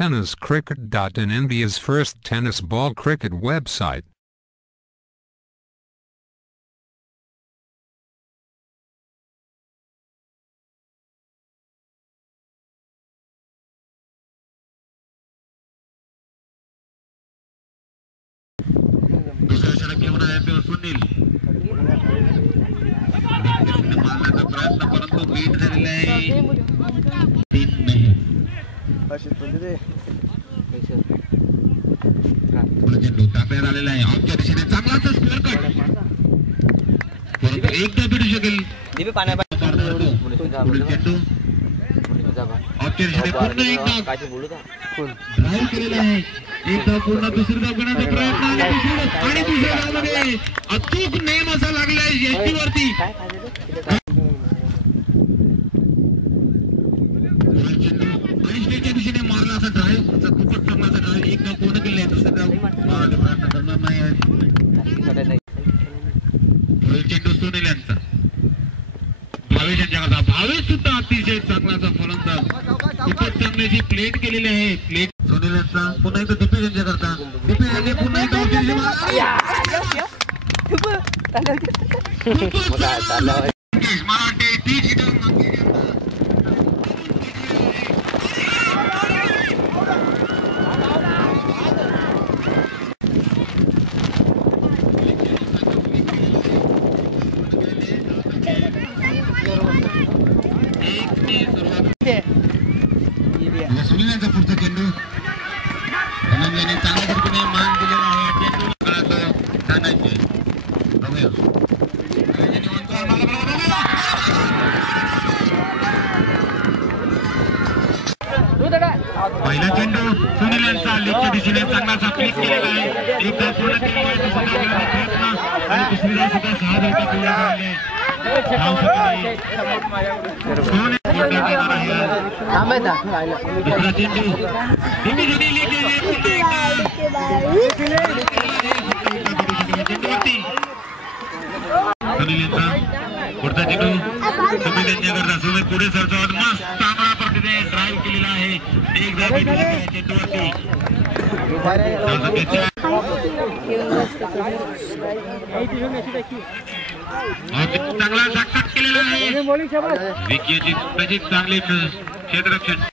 tenniscricket.in, India's first tennis ball cricket website. दूसरा षटक घेऊन आले ते सुनील मारण्याचा प्रयत्न परंतु बीट झालेला आहे 3 नाही चेंडू ताब्यात आलेला आहे ऑफच्या दिशेने चांगलाच स्क्वेअर कट परंतु एकदा भेटू शकेल चेंडू ऑफच्या दिशेने पूर्ण एकदा ड्राईव्ह केलेला आहे एकदा पूर्ण दुसरी धाव घेण्याचा प्रयत्न आणि दुसऱ्या धावमध्ये अचूक नेम असा लागलाय यष्टीवरती अनिष्टेच्या दिशेने मारला असा ड्राईव्ह खूपच चांगला असा ड्राईव्ह एक धाव पूर्ण केलेला आहे दुसऱ्या धाव प्रयत्न करणार नाही पुढील चेंडू सुनील यांचा भावेश यांच्याकरता भावेश सुद्धा अतिशय चांगला असा फलंदाज खूपच चांगली अशी प्लेट केलेली आहे प्लेट सुनील यांचा पुन्हा एकदा दिपेश यांच्याकरता दिपेश यांनी पुन्हा एकदा मला वाटते ती जिथं सुनीलांचा पुढचा चेंडू धनंजयने चांगल्या पद्धतीने मान दिलेला आहे चेंडू धनंजय पहिला चेंडू सुनीलांचा लेगच्या दिशेने चांगलासा क्लिक केलेला आहे एकदा पूर्ण केलेला आहे प्रयत्न आणि दुसरी धाव सुद्धा 6 धावता पूर्ण झालेले दुसरा चेंडू सुनीलचा पुढचा चेंडू सुमित यांच्याकरता सुमित पुढे सरतो मस्त चांगल्या पद्धतीने ड्राईव्ह केलेला आहे एकदा चेंडूवरती चांगला कट केलेला आहे विकेटची चांगले क्षेत्ररक्षण